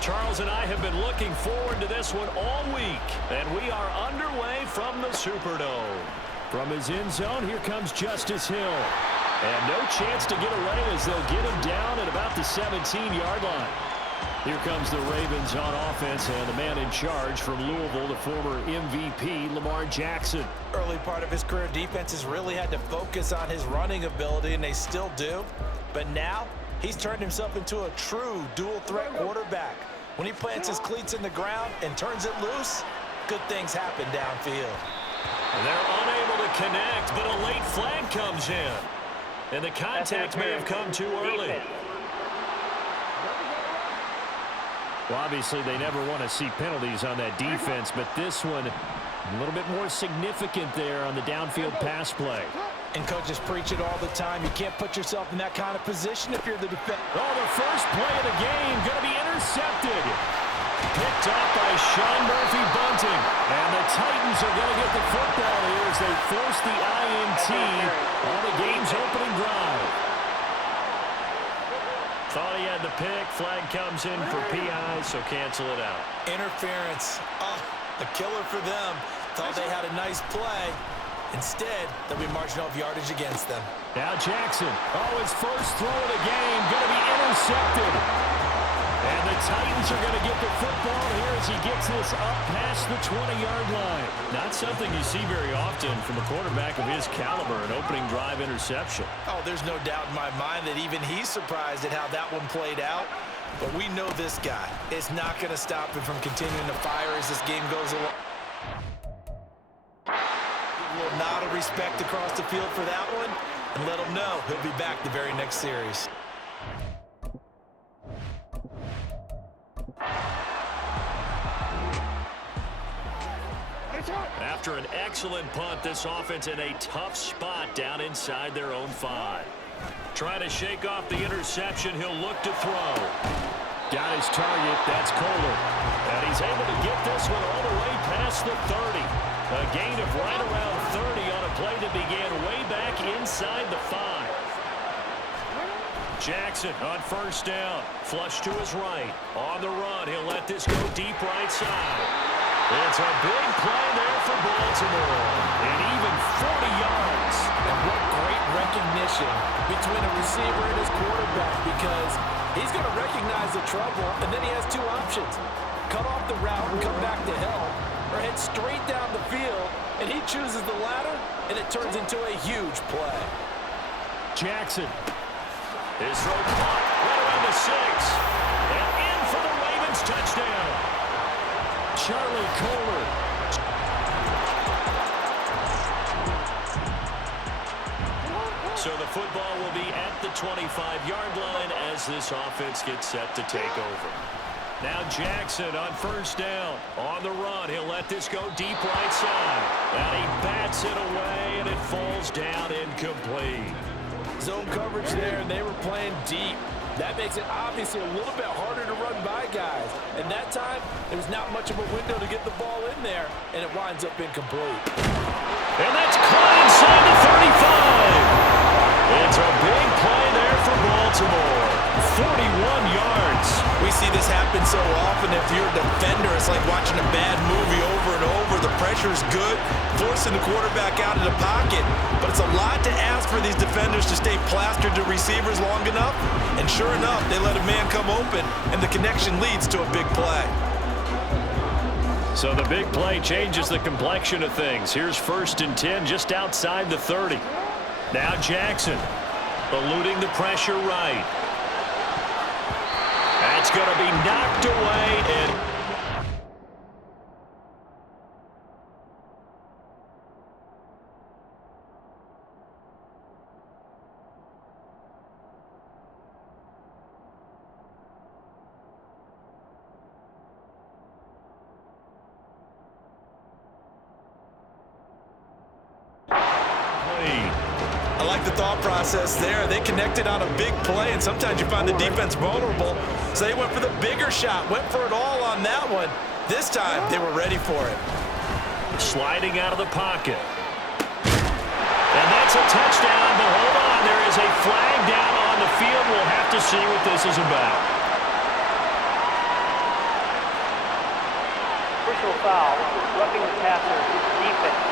Charles and I have been looking forward to this one all week, and we are underway from the Superdome. From his end zone, here comes Justice Hill. And no chance to get away as they'll get him down at about the 17-yard line. Here comes the Ravens on offense, and the man in charge from Louisville, the former MVP, Lamar Jackson. Early part of his career, defenses really had to focus on his running ability, and they still do. But now, he's turned himself into a true dual-threat quarterback. When he plants his cleats in the ground and turns it loose, good things happen downfield. They're unable to connect, but a late flag comes in. And the contact may have come too early. Well, obviously, they never want to see penalties on that defense, but this one a little bit more significant there on the downfield pass play. And coaches preach it all the time. You can't put yourself in that kind of position if you're the defense. Oh, the first play of the game going to be intercepted. Picked up by Sean Murphy-Bunting. And the Titans are going to get the football here as they force the INT on the game's opening drive. Thought he had the pick. Flag comes in for PI, so cancel it out. Interference. Oh, a killer for them. Thought they had a nice play. Instead, they'll be marching off yardage against them. Now Jackson. Oh, his first throw of the game. Going to be intercepted. And the Titans are going to get the football here as he gets this up past the 20-yard line. Not something you see very often from a quarterback of his caliber, an opening drive interception. Oh, there's no doubt in my mind that even he's surprised at how that one played out. But we know this guy is not going to stop him from continuing to fire as this game goes along. A little nod of respect across the field for that one, and let him know he'll be back the very next series. After an excellent punt, this offense in a tough spot down inside their own 5. Trying to shake off the interception, he'll look to throw. Got his target, that's Kohler. And he's able to get this one all the way past the 30. A gain of right around 30 on a play that began way back inside the 5. Jackson on first down. Flush to his right. On the run, he'll let this go deep right side. It's a big play there for Baltimore. And even 40 yards. And what great recognition between a receiver and his quarterback, because he's going to recognize the trouble, and then he has two options. Cut off the route and come back to help, or head straight down the field, and he chooses the latter, and it turns into a huge play. Jackson. His throw caught right around the 6. And in for the Ravens touchdown. Charlie Kohler. So the football will be at the 25-yard line as this offense gets set to take over. Now Jackson on first down. On the run, he'll let this go deep right side. And he bats it away, and it falls down incomplete. Zone coverage there, and they were playing deep. That makes it obviously a little bit harder to run by guys. And that time, there was not much of a window to get the ball in there, and it winds up incomplete. And that's caught inside the 35. It's a big play there for Baltimore. 41 yards. We see this happen so often. If you're a defender, it's like watching a bad movie over and over. The pressure's good, forcing the quarterback out of the pocket. But it's a lot to ask for these defenders to stay plastered to receivers long enough. And sure enough, they let a man come open, and the connection leads to a big play. So the big play changes the complexion of things. Here's 1st and 10 just outside the 30. Now Jackson eluding the pressure right. That's going to be knocked away and I like the thought process there. They connected on a big play, and sometimes you find the defense vulnerable. So they went for the bigger shot, went for it all on that one. This time, they were ready for it. Sliding out of the pocket. And that's a touchdown, but hold on. There is a flag down on the field. We'll have to see what this is about. foul, roughing the passer, defense.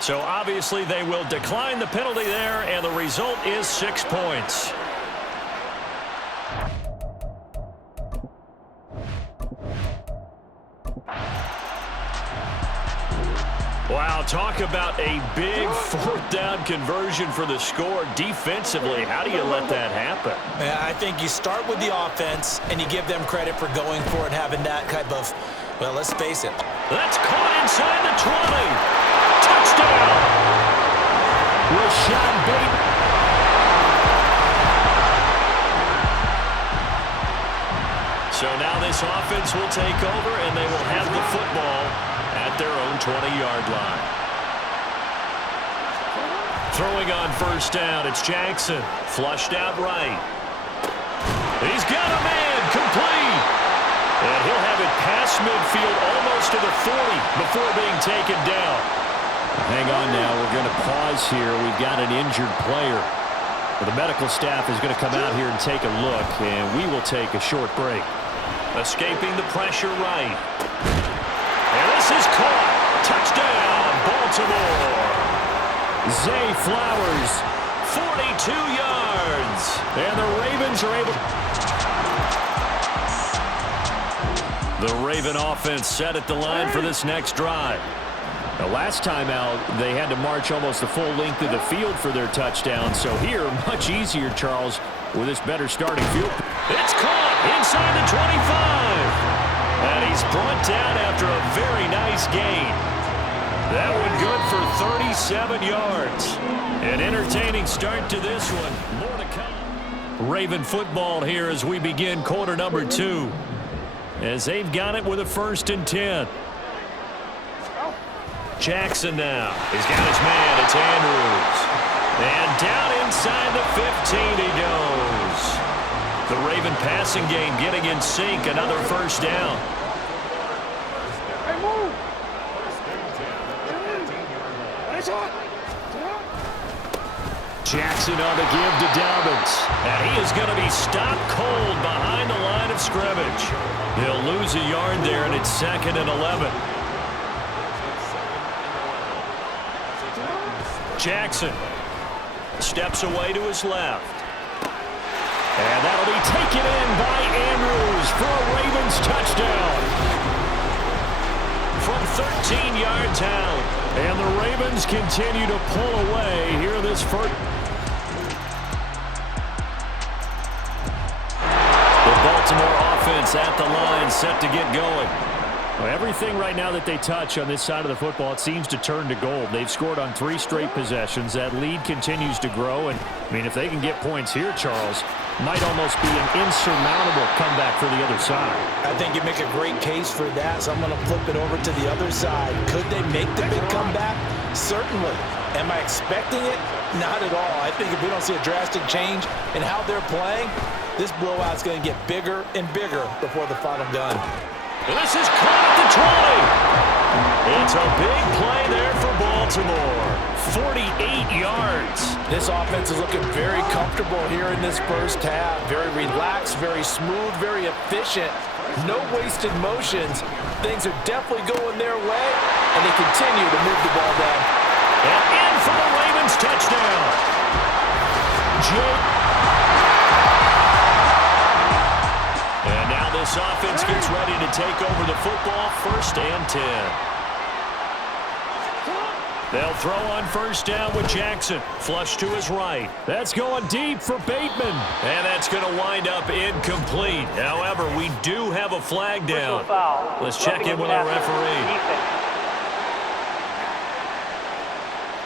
So obviously they will decline the penalty there, and the result is 6 points. Wow, talk about a big fourth down conversion for the score. Defensively, how do you let that happen? Yeah, I think you start with the offense, and you give them credit for going for it, having that type of, well, let's face it. That's caught inside the 20. Touchdown! Rashad Bateman. So now this offense will take over, and they will have the football at their own 20-yard line. Throwing on first down, it's Jackson. Flushed out right. He's got a man, complete. And he'll have it past midfield almost to the 40 before being taken down. Hang on now, we're going to pause here. We've got an injured player. The medical staff is going to come out here and take a look, and we will take a short break. Escaping the pressure right. And this is caught. Touchdown, Baltimore. Zay Flowers, 42 yards. And the Ravens are able. The Raven offense set at the line for this next drive. The last time out, they had to march almost the full length of the field for their touchdown. So here, much easier, Charles, with this better starting field. It's caught inside the 25. And he's brought down after a very nice gain. That one good for 37 yards. An entertaining start to this one. More to come. Raven football here as we begin quarter number 2. As they've got it with a 1st and 10. Jackson now. He's got his man. It's Andrews. And down inside the 15 he goes. The Raven passing game getting in sync. Another first down. Jackson on the give to Dobbins. And he is going to be stopped cold behind the line of scrimmage. He'll lose a yard there, and it's 2nd and 11. Jackson steps away to his left. And that'll be taken in by Andrews for a Ravens touchdown. From 13 yards out. And the Ravens continue to pull away here this first. The Baltimore offense at the line set to get going. Well, everything right now that they touch on this side of the football, it seems to turn to gold. They've scored on 3 straight possessions. That lead continues to grow. And, I mean, if they can get points here, Charles, might almost be an insurmountable comeback for the other side. I think you make a great case for that, so I'm going to flip it over to the other side. Could they make the big comeback? Certainly. Am I expecting it? Not at all. I think if we don't see a drastic change in how they're playing, this blowout's going to get bigger and bigger before the final gun. This is caught at the 20. It's a big play there for Baltimore. 48 yards. This offense is looking very comfortable here in this first half. Very relaxed, very smooth, very efficient. No wasted motions. Things are definitely going their way, and they continue to move the ball down. And in for the Ravens touchdown. And now this offense gets ready to take over the football. 1st and 10. They'll throw on first down with Jackson. Flush to his right. That's going deep for Bateman. And that's going to wind up incomplete. However, we do have a flag down. Let's check in with our referee.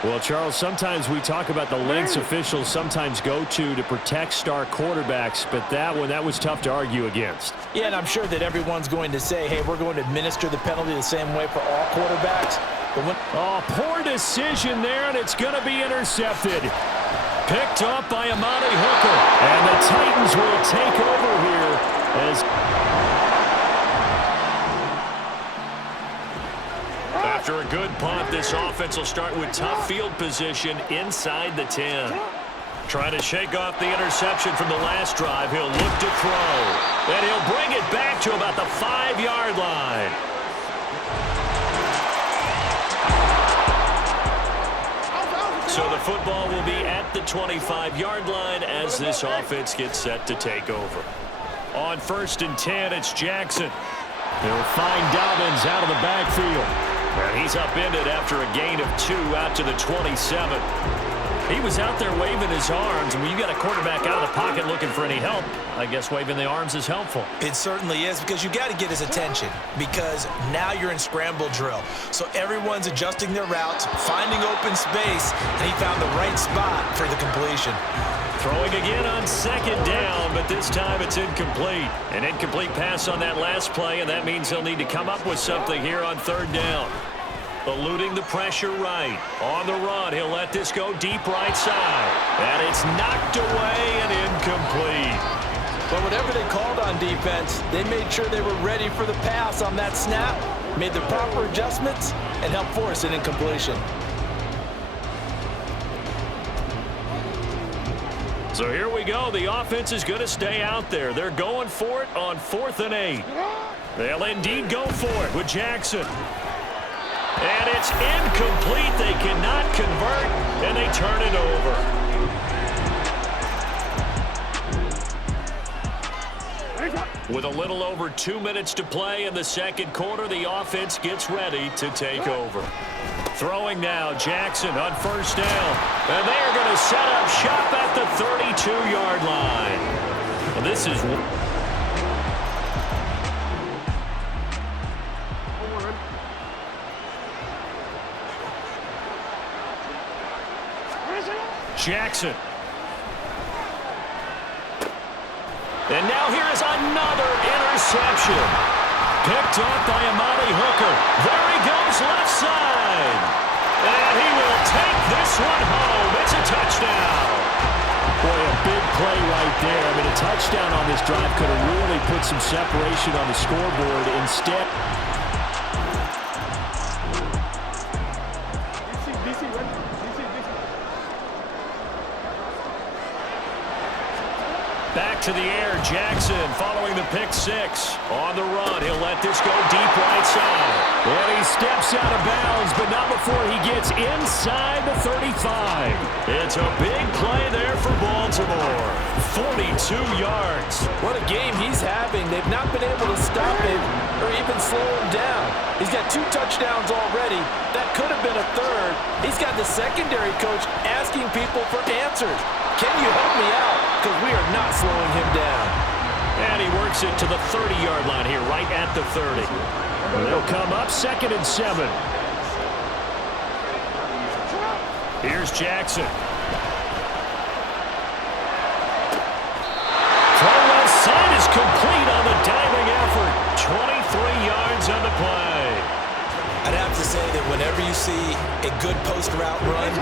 Well, Charles, sometimes we talk about the lengths officials sometimes go to protect star quarterbacks, but that one, that was tough to argue against. Yeah, and I'm sure that everyone's going to say, hey, we're going to administer the penalty the same way for all quarterbacks. But oh, poor decision there, and it's going to be intercepted. Picked up by Amani Hooker. And the Titans will take over here as... After a good punt, this offense will start with tough field position inside the 10. Trying to shake off the interception from the last drive. He'll look to throw. And he'll bring it back to about the 5-yard line. So the football will be at the 25-yard line as this offense gets set to take over. On 1st and 10, it's Jackson. He'll find Dobbins out of the backfield. And he's upended after a gain of 2 out to the 27. He was out there waving his arms, and when you got a quarterback out of the pocket looking for any help, I guess waving the arms is helpful. It certainly is, because you got to get his attention, because now you're in scramble drill. So everyone's adjusting their routes, finding open space, and he found the right spot for the completion. Throwing again on 2nd down, but this time it's incomplete. An incomplete pass on that last play, and that means he'll need to come up with something here on 3rd down. Eluding the pressure right. On the run, he'll let this go deep right side. And it's knocked away and incomplete. But whatever they called on defense, they made sure they were ready for the pass on that snap, made the proper adjustments, and helped force an incompletion. So here we go. The offense is going to stay out there. They're going for it on 4th and 8. They'll indeed go for it with Jackson. And it's incomplete. They cannot convert, and they turn it over. With a little over 2 minutes to play in the 2nd quarter, the offense gets ready to take over. Throwing now, Jackson on 1st down. And they are going to set up shop at the 32-yard line. Well, this is... Jackson. And now here is another interception. Picked off by Amani Hooker. There he goes left side. And he will take this one home. It's a touchdown. Boy, a big play right there. I mean, a touchdown on this drive could have really put some separation on the scoreboard. Instead... Back to the air, Jackson following the pick 6. On the run, he'll let this go deep right side. And he steps out of bounds, but not before he gets inside the 35. It's a big play there for Baltimore. 42 yards. What a game he's having. They've not been able to stop him or even slow him down. He's got 2 touchdowns already. That could have been a 3rd. He's got the secondary coach asking people for answers. Can you help me out? Because we are not slowing him down. And he works it to the 30-yard line here, right at the 30. They'll come up 2nd and 7. Here's Jackson. Throw left side is complete on the diving effort. 23 yards on the play. I'd have to say that whenever you see a good post route run,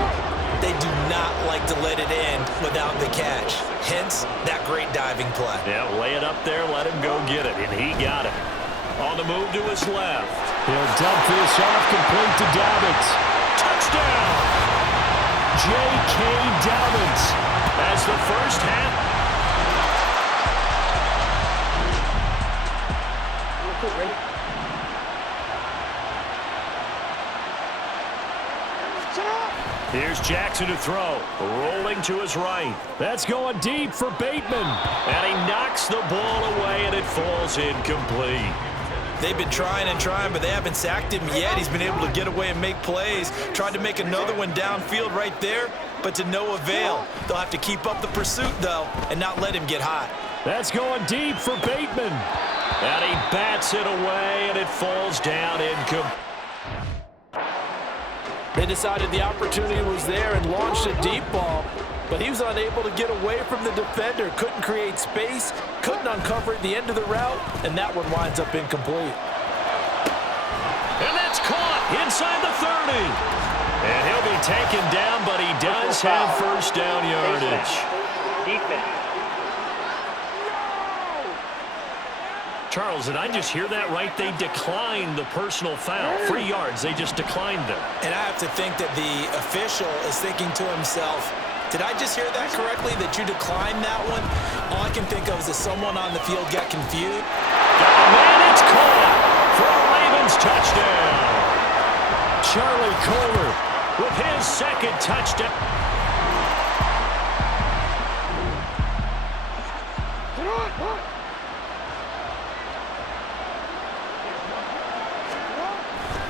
they do not like to let it end without the catch. Hence, that great diving play. Yeah, lay it up there, let him go get it, and he got it. On the move to his left. He'll dump this off complete to Dobbins. Touchdown! J.K. Dobbins as the first half. Here's Jackson to throw. Rolling to his right. That's going deep for Bateman. And he knocks the ball away, and it falls incomplete. They've been trying and trying, but they haven't sacked him yet. He's been able to get away and make plays. Tried to make another one downfield right there, but to no avail. They'll have to keep up the pursuit, though, and not let him get hot. That's going deep for Bateman. And he bats it away, and it falls down incomplete. They decided the opportunity was there and launched a deep ball, but he was unable to get away from the defender, couldn't create space, couldn't uncover at the end of the route, and that one winds up incomplete. And that's caught inside the 30. And he'll be taken down, but he does have first down yardage. Defense. Charles, did I just hear that right? They declined the personal foul. 3 yards, they just declined them. And I have to think that the official is thinking to himself, Did I just hear that correctly, that you declined that one? All I can think of is that someone on the field got confused. Man, it's caught for a Ravens touchdown. Charlie Kohler with his second touchdown.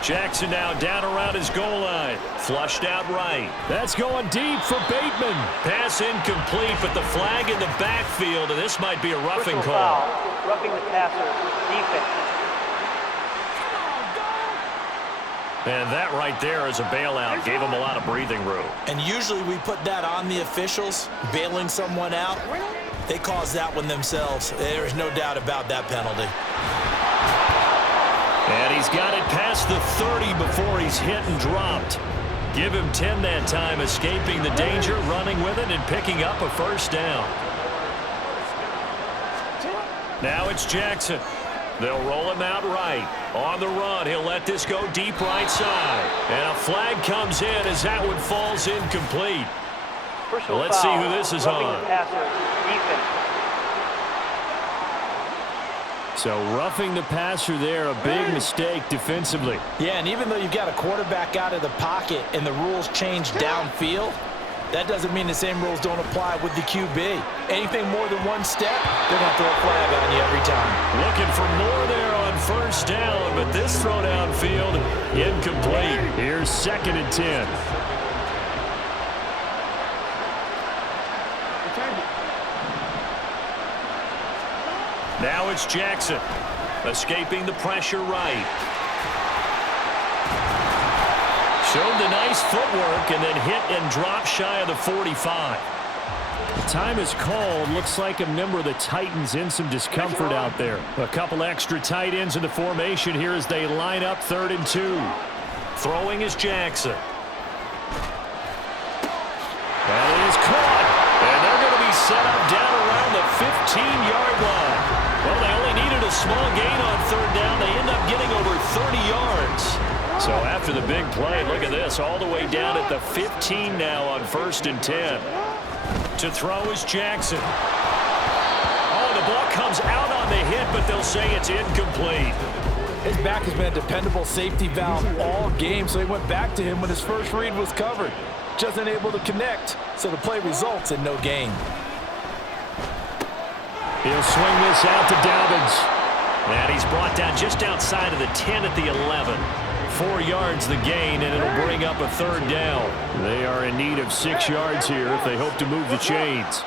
Jackson now down around his goal line. Flushed out right. That's going deep for Bateman. Pass incomplete, but the flag in the backfield, and this might be a roughing call. Foul. Roughing the passer. Defense. And that right there is a bailout. Gave him a lot of breathing room. And usually we put that on the officials, bailing someone out. They caused that one themselves. There's no doubt about that penalty. And he's got it past the 30 before he's hit and dropped. Give him 10 that time, escaping the danger, running with it, and picking up a first down. Now it's Jackson. They'll roll him out right. On the run, he'll let this go deep right side. And a flag comes in as that one falls incomplete. Well, let's see who this is on. So roughing the passer there, a big mistake defensively. Yeah, and even though you've got a quarterback out of the pocket and the rules change downfield, that doesn't mean the same rules don't apply with the QB. Anything more than one step, they're going to throw a flag on you every time. Looking for more there on first down, but this throw downfield incomplete. Here's 2nd and 10. Now it's Jackson, escaping the pressure right. Showed the nice footwork and then hit and dropped shy of the 45. Time is called. Looks like a member of the Titans in some discomfort out there. A couple extra tight ends in the formation here as they line up 3rd and 2. Throwing is Jackson. That is caught. And they're going to be set up down around the 15-yard line. Well, they only needed a small gain on 3rd down. They end up getting over 30 yards. So after the big play, look at this, all the way down at the 15 now on 1st and 10. To throw is Jackson. Oh, the ball comes out on the hit, but they'll say it's incomplete. His back has been a dependable safety valve all game, so he went back to him when his first read was covered. Just unable to connect, so the play results in no gain. He'll swing this out to Dobbins. And he's brought down just outside of the 10 at the 11. 4 yards the gain, and it'll bring up a 3rd down. They are in need of 6 yards here if they hope to move the chains.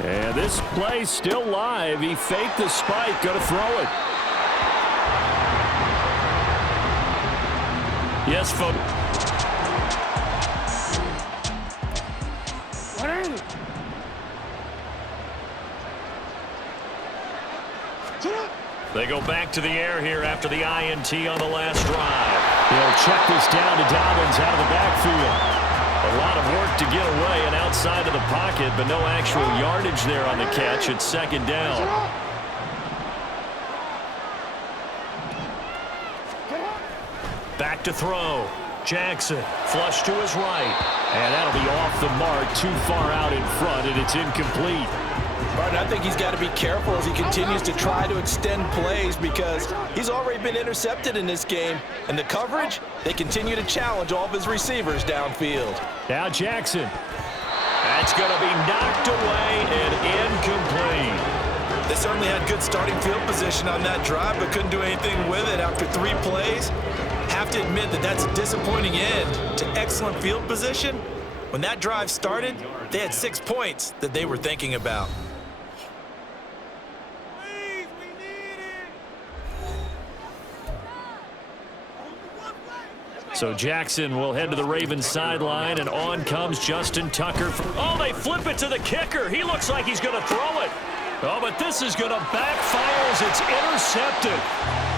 And this play's still live. He faked the spike, going to throw it. Yes, folks. They go back to the air here after the INT on the last drive. He'll check this down to Dobbins out of the backfield. A lot of work to get away and outside of the pocket, but no actual yardage there on the catch. It's 2nd down. Back to throw. Jackson, flush to his right. And that'll be off the mark, too far out in front, and it's incomplete. Martin, I think he's got to be careful as he continues to try to extend plays because he's already been intercepted in this game. And the coverage, they continue to challenge all of his receivers downfield. Now Jackson. That's going to be knocked away and incomplete. They certainly had good starting field position on that drive, but couldn't do anything with it after 3 plays. Have to admit that that's a disappointing end to excellent field position. When that drive started, they had 6 points that they were thinking about. So Jackson will head to the Ravens sideline, and on comes Justin Tucker. Oh, they flip it to the kicker. He looks like he's going to throw it. Oh, but this is going to backfire as it's intercepted.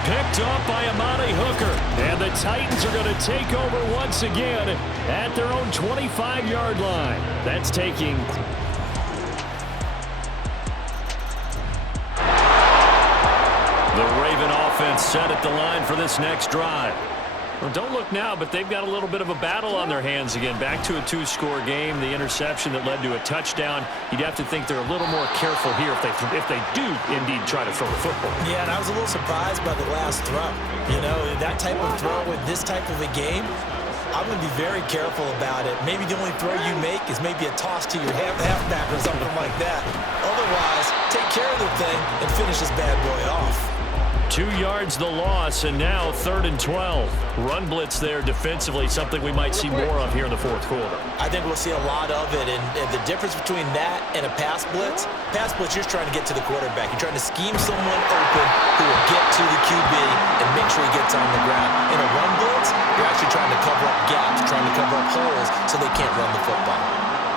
Picked up by Amani Hooker. And the Titans are going to take over once again at their own 25-yard line. That's taking... The Raven offense set at the line for this next drive. Well, don't look now, but they've got a little bit of a battle on their hands again. Back to a two-score game. The interception that led to a touchdown. You'd have to think they're a little more careful here if they do indeed try to throw the football. Yeah, and I was a little surprised by the last throw. You know, that type of throw with this type of a game, I'm going to be very careful about it. Maybe the only throw you make is maybe a toss to your halfback or something like that. Otherwise, take care of the thing and finish this bad boy off. 2 yards the loss, and now 3rd and 12. Run blitz there defensively, something we might see more of here in the fourth quarter. I think we'll see a lot of it, and the difference between that and a pass blitz, you're trying to get to the quarterback. You're trying to scheme someone open who will get to the QB and make sure he gets on the ground. In a run blitz, you're actually trying to cover up gaps, trying to cover up holes so they can't run the football.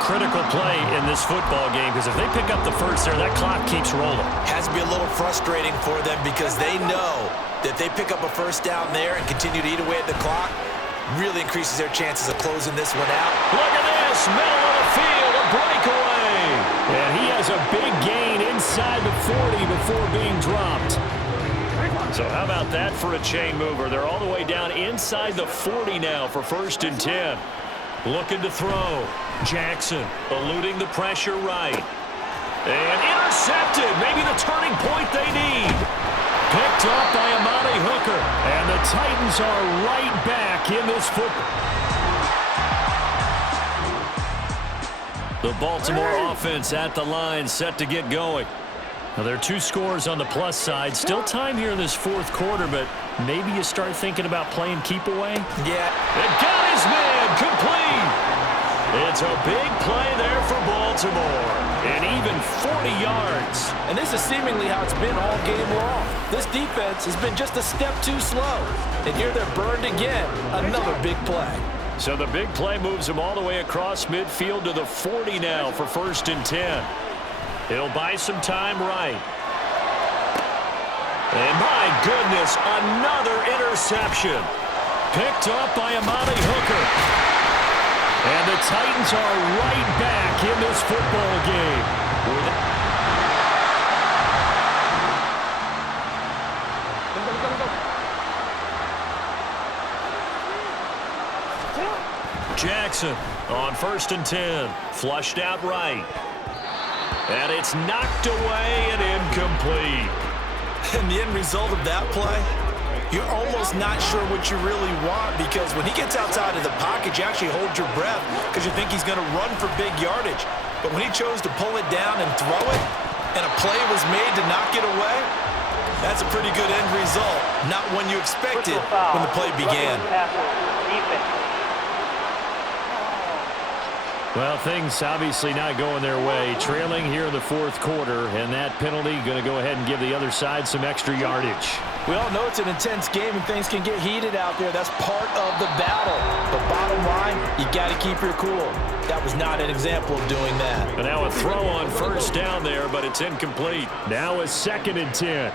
Critical play in this football game, because if they pick up the first there, that clock keeps rolling. Has to be a little frustrating for them because they know that they pick up a first down there and continue to eat away at the clock, really increases their chances of closing this one out. Look at this, middle of the field, a breakaway. And he has a big gain inside the 40 before being dropped. So how about that for a chain mover? They're all the way down inside the 40 now for 1st and 10. Looking to throw. Jackson eluding the pressure right. And intercepted. Maybe the turning point they need. Picked up by Amani Hooker. And the Titans are right back in this football. The Baltimore offense at the line, set to get going. Now, there are 2 scores on the plus side. Still time here in this fourth quarter, but maybe you start thinking about playing keep away. Yeah. It got his man complete. It's a big play there for Baltimore. And even 40 yards. And this is seemingly how it's been all game long. This defense has been just a step too slow. And here they're burned again. Another big play. So the big play moves them all the way across midfield to the 40 now for 1st and 10. He'll buy some time right. And my goodness, another interception. Picked up by Amani Hooker. And the Titans are right back in this football game. Jackson on 1st and 10. Flushed out right. And it's knocked away and incomplete. And the end result of that play, you're almost not sure what you really want, because when he gets outside of the pocket, you actually hold your breath because you think he's going to run for big yardage. But when he chose to pull it down and throw it, and a play was made to knock it away, that's a pretty good end result. Not one you expected when the play began. Well, things obviously not going their way. Trailing here in the fourth quarter, and that penalty going to go ahead and give the other side some extra yardage. We all know it's an intense game and things can get heated out there. That's part of the battle. But bottom line, you got to keep your cool. That was not an example of doing that. And now a throw on 1st down there, but it's incomplete. Now a 2nd and 10.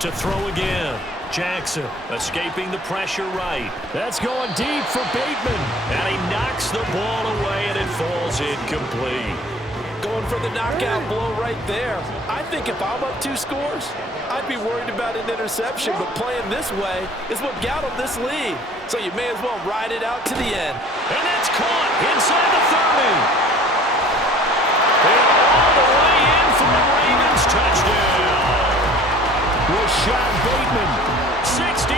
To throw again. Jackson escaping the pressure right. That's going deep for Bateman. And he knocks the ball away, and it falls incomplete. Going for the knockout blow right there. I think if I'm up 2 scores, I'd be worried about an interception, but playing this way is what got them this lead. So you may as well ride it out to the end. And that's caught inside the 30. And all the way in for the Ravens touchdown. Rashad Bateman, 60.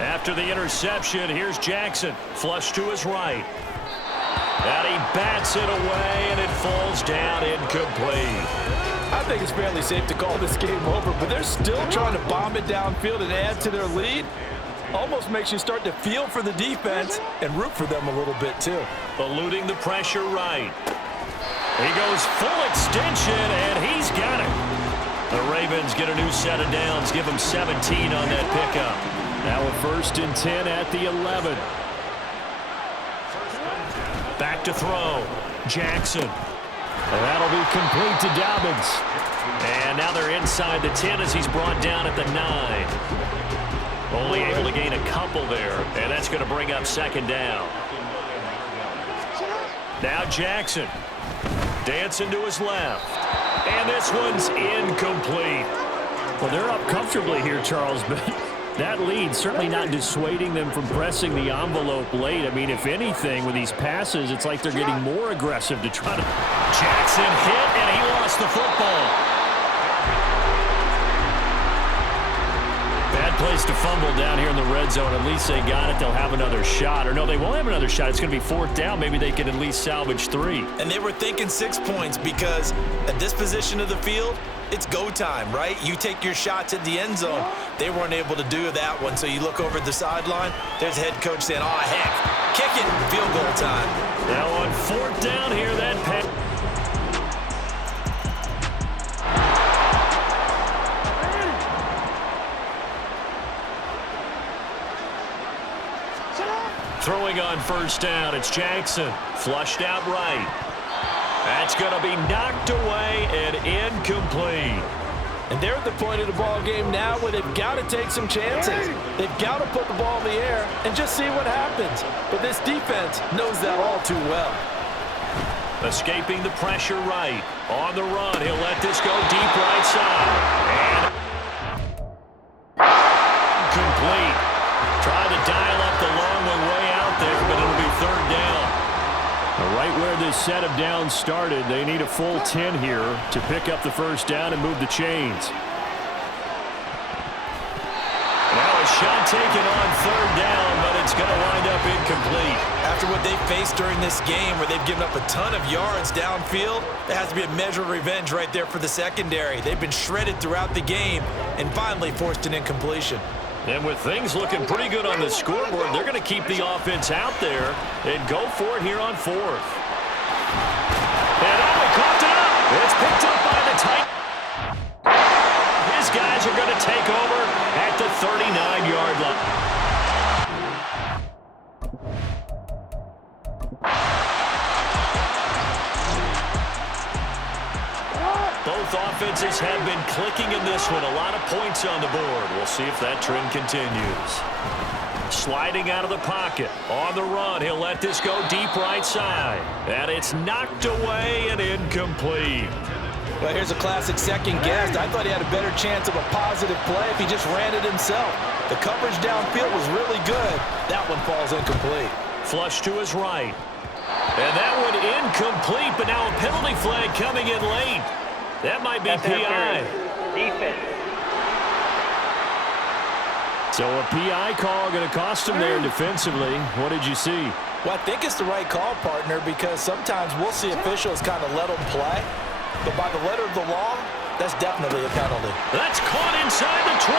After the interception, here's Jackson. Flush to his right. And he bats it away, and it falls down incomplete. I think it's fairly safe to call this game over, but they're still trying to bomb it downfield and add to their lead. Almost makes you start to feel for the defense and root for them a little bit, too. Eluding the pressure right. He goes full extension, and he's got it. The Ravens get a new set of downs, give them 17 on that pickup. Now a 1st and 10 at the 11. Back to throw. Jackson. And that'll be complete to Dobbins. And now they're inside the 10 as he's brought down at the 9. Only able to gain a couple there, and that's going to bring up 2nd down. Now Jackson. Dancing to his left. And this one's incomplete. Well, they're up comfortably here, Charles, but that lead certainly not dissuading them from pressing the envelope late. I mean, if anything, with these passes, it's like they're getting more aggressive to try to... Jackson hit, and he lost the football. Bad place to fumble down here in the red zone. At least they got it. They'll have another shot. Or no, they won't have another shot. It's going to be fourth down. Maybe they can at least salvage 3. And they were thinking 6 points because at this position of the field, it's go time, right? You take your shots at the end zone. They weren't able to do that one, so you look over at the sideline. There's the head coach saying, oh, heck, kick it, field goal time. Now on fourth down here, that pass. Throwing on first down, it's Jackson. Flushed out right. That's going to be knocked away and incomplete. And they're at the point of the ball game now where they've got to take some chances. They've got to put the ball in the air and just see what happens. But this defense knows that all too well. Escaping the pressure right. On the run, he'll let this go deep right side. And complete. Try to dial up the long one way out there, but it'll be third down. Right where this set of downs started, they need a full 10 here to pick up the first down and move the chains. Now a shot taken on third down, but it's going to wind up incomplete. After what they faced during this game where they've given up a ton of yards downfield, there has to be a measure of revenge right there for the secondary. They've been shredded throughout the game and finally forced an incompletion. And with things looking pretty good on the scoreboard, they're going to keep the offense out there and go for it here on fourth. And they coughed it up. It's picked up by the tight. His guys are going to take over at the 39-yard line. Both offenses have been clicking in this one. A lot of points on the board. We'll see if that trend continues. Sliding out of the pocket. On the run, he'll let this go deep right side. And it's knocked away and incomplete. Well, here's a classic second guess. I thought he had a better chance of a positive play if he just ran it himself. The coverage downfield was really good. That one falls incomplete. Flush to his right. And that one incomplete, but now a penalty flag coming in late. That might be PI. Defense. So a PI call going to cost him there defensively. What did you see? Well, I think it's the right call, partner, because sometimes we'll see officials kind of let them play. But by the letter of the law, that's definitely a penalty. That's caught inside the 20.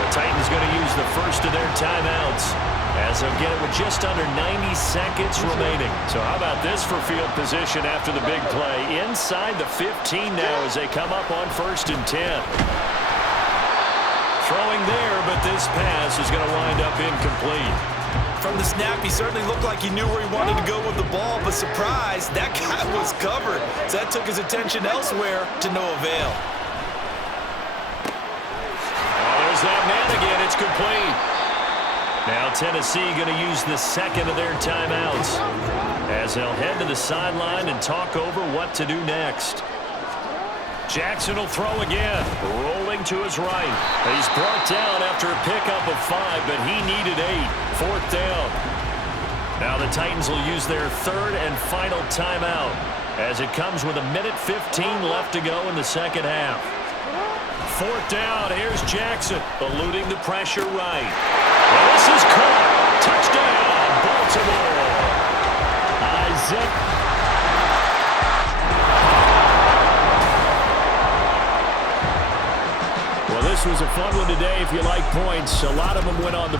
The Titans going to use the first of their timeouts as they'll get it with just under 90 seconds remaining. So how about this for field position after the big play? Inside the 15 now as they come up on 1st and 10. Throwing there, but this pass is going to wind up incomplete. From the snap, he certainly looked like he knew where he wanted to go with the ball, but surprise, that guy was covered. So that took his attention elsewhere to no avail. Oh, there's that man again. It's complete. Now Tennessee going to use the second of their timeouts as they'll head to the sideline and talk over what to do next. Jackson will throw again, rolling to his right. He's brought down after a pickup of 5, but he needed 8. Fourth down. Now the Titans will use their third and final timeout as it comes with 1:15 left to go in the second half. Fourth down, here's Jackson, eluding the pressure right. And this is caught. Touchdown, Baltimore. Isaac. Well, this was a fun one today if you like points. A lot of them went on the